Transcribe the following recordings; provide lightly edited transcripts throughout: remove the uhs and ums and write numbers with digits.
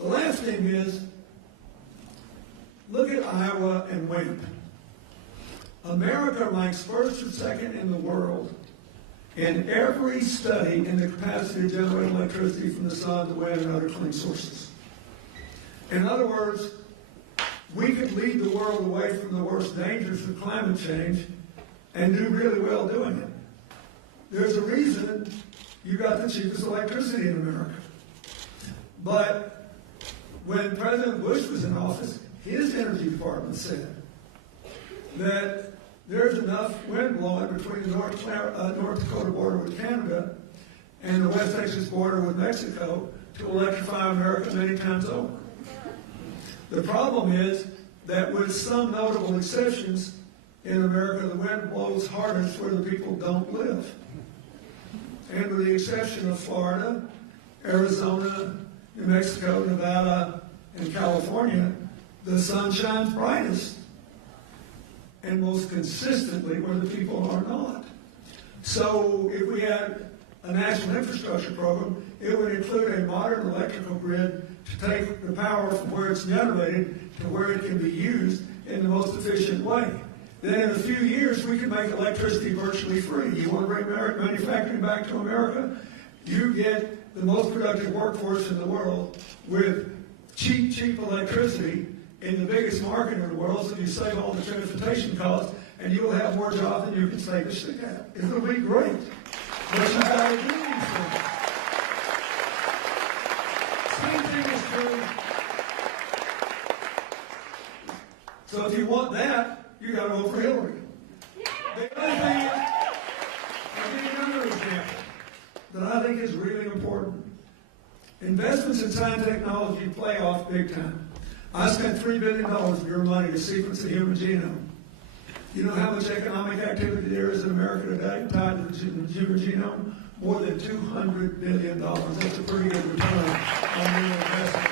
The last thing is, look at Iowa and wind. America ranks first or second in the world in every study in the capacity to generate electricity from the sun, the wind, and other clean sources. In other words, we could lead the world away from the worst dangers of climate change and do really well doing it. There's a reason you got the cheapest electricity in America. But when President Bush was in office, his energy department said that there's enough wind blowing between the North Dakota border with Canada and the West Texas border with Mexico to electrify America many times over. The problem is that with some notable exceptions, in America the wind blows hardest where the people don't live. And with the exception of Florida, Arizona, New Mexico, Nevada, and California, the sun shines brightest and most consistently where the people are not. So if we had a national infrastructure program, it would include a modern electrical grid to take the power from where it's generated to where it can be used in the most efficient way. Then in a few years, we can make electricity virtually free. You want to bring manufacturing back to America? You get the most productive workforce in the world with cheap electricity in the biggest market in the world, so you save all the transportation costs, and you will have more jobs than you can save a stick at. It'll be great. But you got to do these things. Same thing is true. So if you want that, you got to vote for Hillary. The other thing is, I'll give you another example that I think is really important. Investments in science and technology play off big time. I spent $3 billion of your money to sequence the human genome. You know how much economic activity there is in America today tied to the human genome? More than $200 billion. That's a pretty good return on your investment.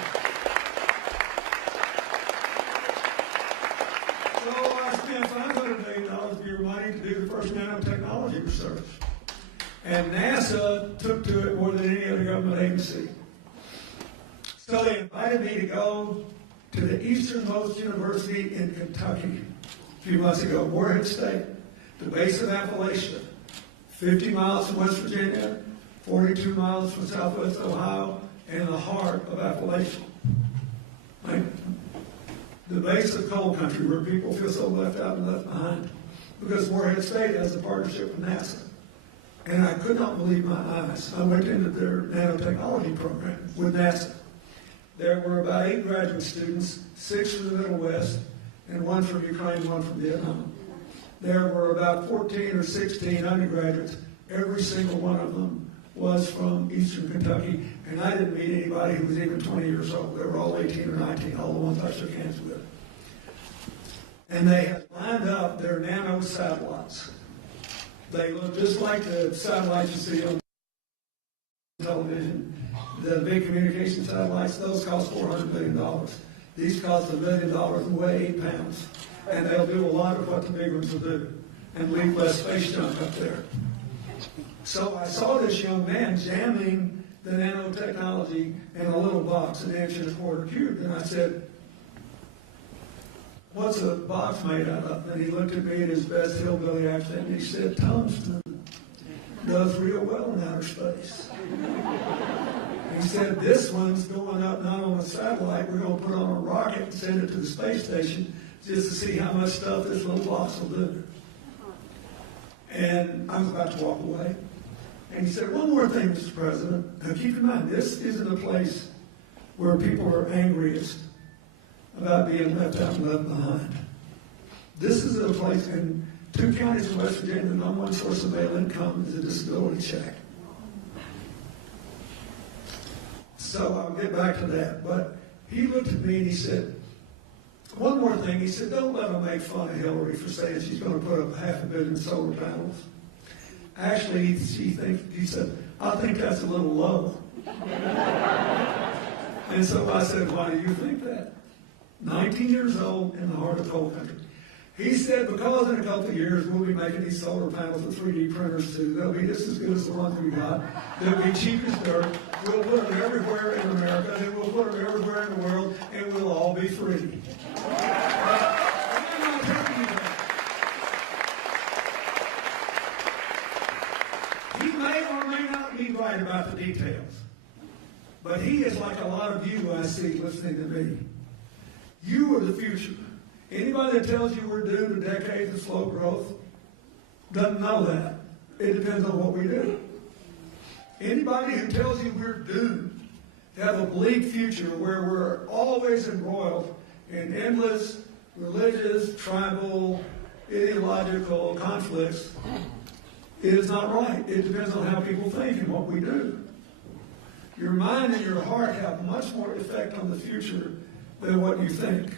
So I spent $500 million of your money to do the first nanotechnology research. And NASA took to it more than any other government agency. So they invited me to go to the easternmost university in Kentucky a few months ago, Morehead State, the base of Appalachia, 50 miles from West Virginia, 42 miles from southwest Ohio, and the heart of Appalachia. Right? The base of coal country where people feel so left out and left behind because Morehead State has a partnership with NASA. And I could not believe my eyes. I went into their nanotechnology program with NASA. There were about 8 graduate students, 6 from the Middle West, and 1 from Ukraine, 1 from Vietnam. There were about 14 or 16 undergraduates. Every single one of them was from Eastern Kentucky, and I didn't meet anybody who was even 20 years old. They were all 18 or 19, all the ones I shook hands with. And they had lined up their nano satellites. They look just like the satellites you see on television. The big communication satellites, those cost $400 million. These cost $1 million and weigh 8 pounds. And they'll do a lot of what the big ones will do and leave less space junk up there. So I saw this young man jamming the nanotechnology in a little box, 1 1/4 cubed. And I said, "What's a box made out of?" And he looked at me in his best hillbilly accent and he said, "Tungsten does real well in outer space." He said, "This one's going up not on a satellite, we're going to put on a rocket and send it to the space station just to see how much stuff this little box will do." And I was about to walk away. And he said, "One more thing, Mr. President. Now keep in mind, this isn't a place where people are angriest about being left out and left behind. This is a place in 2 counties in West Virginia, the number 1 source of male income is a disability check." So I'll get back to that. But he looked at me and he said, one more thing. He said, "Don't let them make fun of Hillary for saying she's going to put up 500 million solar panels. Actually, he said, I think that's a little low." And so I said, "Why do you think that?" 19 years old in the heart of coal country. He said, "Because in a couple of years we'll be making these solar panels with 3D printers too. They'll be just as good as the ones we got. They'll be cheap as dirt. We'll put them everywhere in America, and we'll put them everywhere anywhere in the world, and we'll all be free. Why am I telling you that? He may or may not be right about the details, but he is like a lot of you I see listening to me. You are the future. Anybody that tells you we're doomed to decades of slow growth doesn't know that. It depends on what we do. Anybody who tells you we're doomed to have a bleak future where we're always embroiled in endless religious, tribal, ideological conflicts is not right. It depends on how people think and what we do. Your mind and your heart have much more effect on the future than what you think.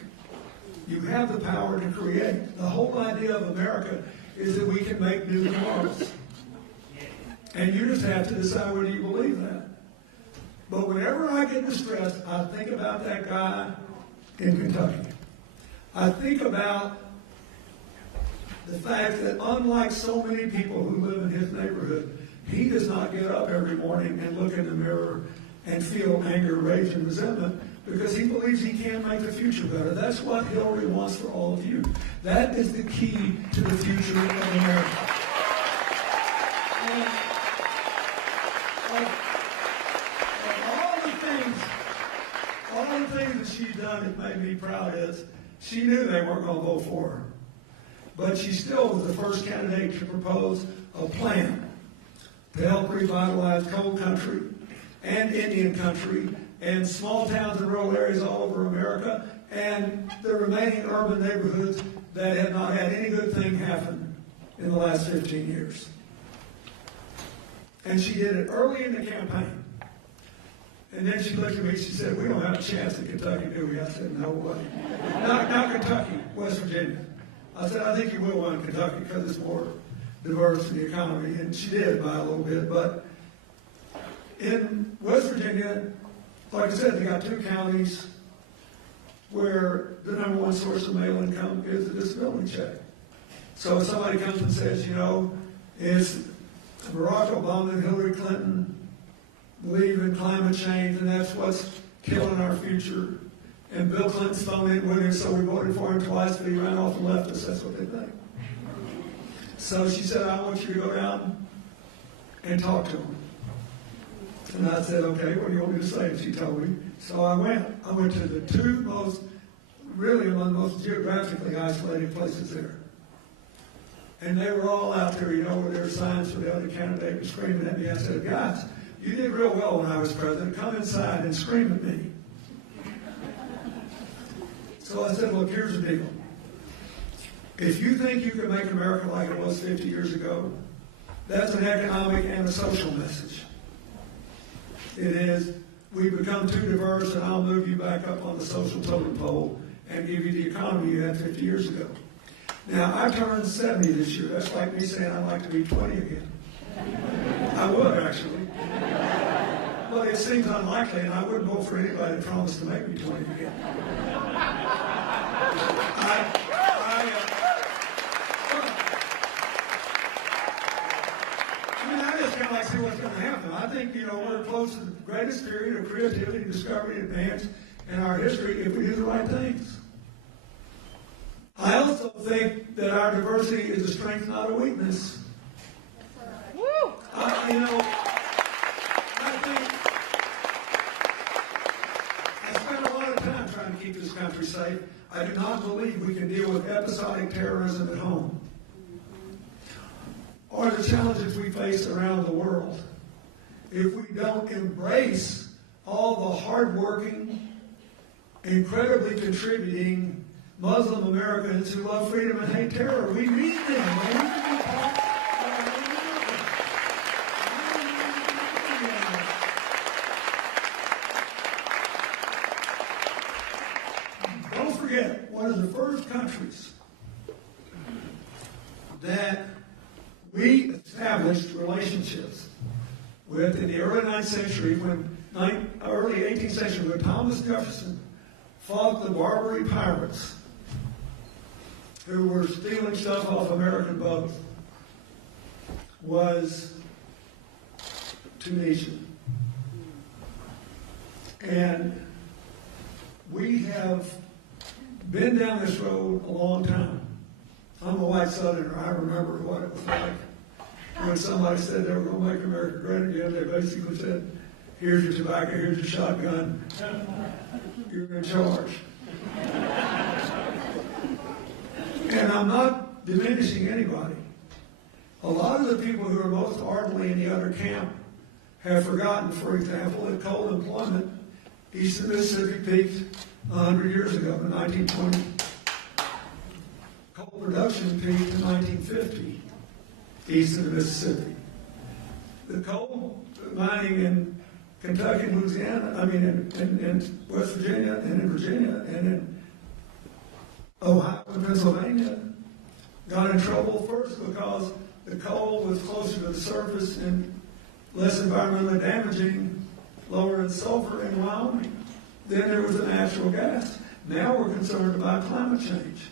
You have the power to create. The whole idea of America is that we can make new tomorrows. And you just have to decide whether you believe that. But whenever I get distressed, I think about that guy in Kentucky. I think about the fact that unlike so many people who live in his neighborhood, he does not get up every morning and look in the mirror and feel anger, rage, and resentment because he believes he can make the future better. That's what Hillary wants for all of you. That is the key to the future of America. All the things that she's done that made me proud is she knew they weren't going to vote for her. But she still was the first candidate to propose a plan to help revitalize coal country and Indian country and small towns and rural areas all over America and the remaining urban neighborhoods that have not had any good thing happen in the last 15 years. And she did it early in the campaign. And then she looked at me, she said, we don't have a chance in Kentucky, do we? I said, no way. Not Kentucky, West Virginia. I said, I think you will win Kentucky because it's more diverse in the economy. And she did by a little bit. But in West Virginia, like I said, they got 2 counties where the number one source of male income is the disability check. So if somebody comes and says, you know, is Barack Obama and Hillary Clinton believe in climate change and that's what's killing our future, and Bill Clinton's phone in with him, so we voted for him twice, but he ran off and left us. That's what they think. So she said, I want you to go down and talk to him. And I said, okay, what do you want me to say? And she told me. So I went. I went to the 2 most, really one of the most geographically isolated places there. And they were all out there, you know, with their signs for the other candidate was screaming at me. I said, guys, you did real well when I was president. Come inside and scream at me. So I said, look, here's the deal. If you think you can make America like it was 50 years ago, that's an economic and a social message. It is, we've become too diverse, and I'll move you back up on the social totem pole and give you the economy you had 50 years ago. Now, I turned 70 this year. That's like me saying I'd like to be 20 again. I would, actually. But it seems unlikely, and I wouldn't vote for anybody that promised to make me 20 again. I just kind of like see what's going to happen. I think, you know, we're close to the greatest period of creativity, discovery, and advance in our history if we do the right things. I also think that our diversity is a strength, not a weakness. You know, I spent a lot of time trying to keep this country safe. I do not believe we can deal with episodic terrorism at home or the challenges we face around the world if we don't embrace all the hardworking, incredibly contributing Muslim Americans who love freedom and hate terror. We need them. Don't forget, one of the first countries that we established relationships with in the early 9th century, early 18th century, when Thomas Jefferson fought the Barbary pirates who were stealing stuff off American boats, was Tunisia. And We have been down this road a long time. I'm a white Southerner. I remember what it was like when somebody said they were going to make America great again. They basically said, here's your tobacco, here's your shotgun, you're in charge. And I'm not diminishing anybody. A lot of the people who are most ardently in the other camp have forgotten, for example, that coal employment east of the Mississippi peaked 100 years ago, in 1920. Coal production peaked in 1950, east of the Mississippi. The coal mining in Kentucky and Louisiana, in West Virginia and in Virginia and in Ohio and Pennsylvania got in trouble first because the coal was closer to the surface and less environmentally damaging, lower in sulfur in Wyoming. Then there was the natural gas. Now we're concerned about climate change.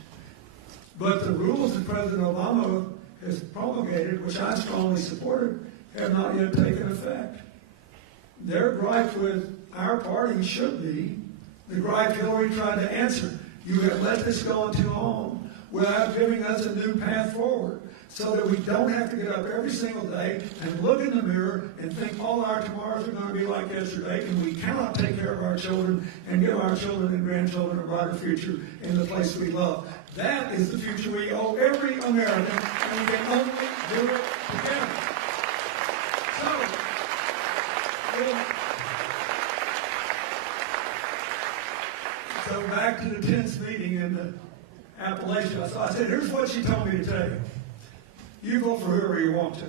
But the rules that President Obama has promulgated, which I strongly supported, have not yet taken effect. Their gripe with our party should be the gripe Hillary tried to answer. You have let this go on too long without giving us a new path forward so that we don't have to get up every single day and look in the mirror and think all our tomorrows are going to be like yesterday, and we cannot take care of our children and give our children and grandchildren a brighter future in the place we love. That is the future we owe every American, and we can only do it together. So back to the tense meeting in the Appalachia. So I said, here's what she told me to tell you. You vote for whoever you want to.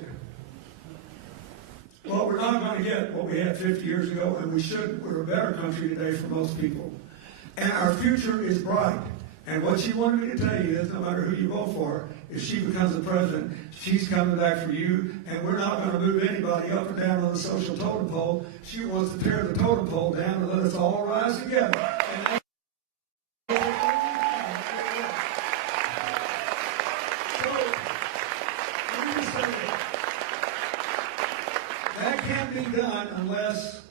Well, we're not going to get what we had 50 years ago, and we shouldn't. We're a better country today for most people. And our future is bright. And what she wanted me to tell you is no matter who you vote for, if she becomes the president, she's coming back for you, and we're not going to move anybody up or down on the social totem pole. She wants to tear the totem pole down and let us all rise together. And that can't be done unless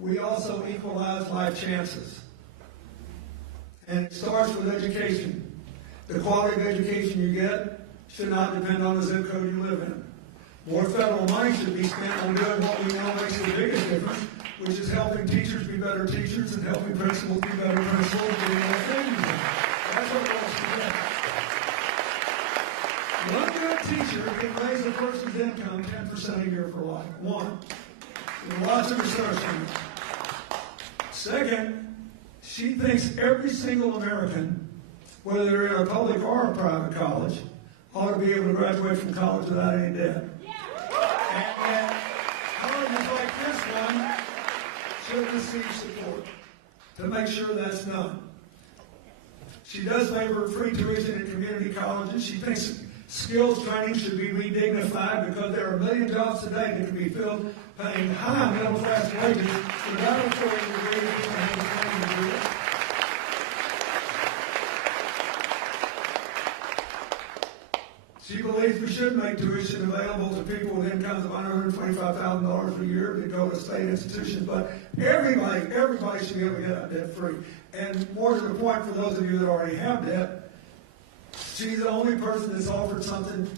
we also equalize life chances. And it starts with education. The quality of education you get should not depend on the zip code you live in. More federal money should be spent on doing what we know makes the biggest difference, which is helping teachers be better teachers and helping principals be better principals and doing more things. That's what we should do. One good teacher can raise a person's income 10% a year for life. One. There's lots of research on it. Second, she thinks every single American, whether they're in a public or a private college, ought to be able to graduate from college without any debt. And colleges like this one should receive support to make sure that's done. She does favor free tuition in community colleges. She thinks skills training should be redignified because there are a million jobs today that can be filled paying high middle-class wages without affording the greatest to have the training to do it. She believes we should make tuition available to people with incomes of under $125,000 a year to go to state institutions, but everybody should be able to get out debt-free. And more to the point, for those of you that already have debt, she's the only person that's offered something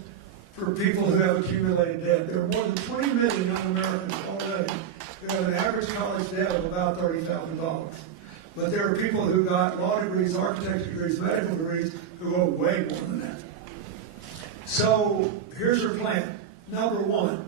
for people who have accumulated debt. There are more than 20 million young Americans already who have an average college debt of about $30,000. But there are people who got law degrees, architecture degrees, medical degrees, who owe way more than that. So here's her plan. Number one,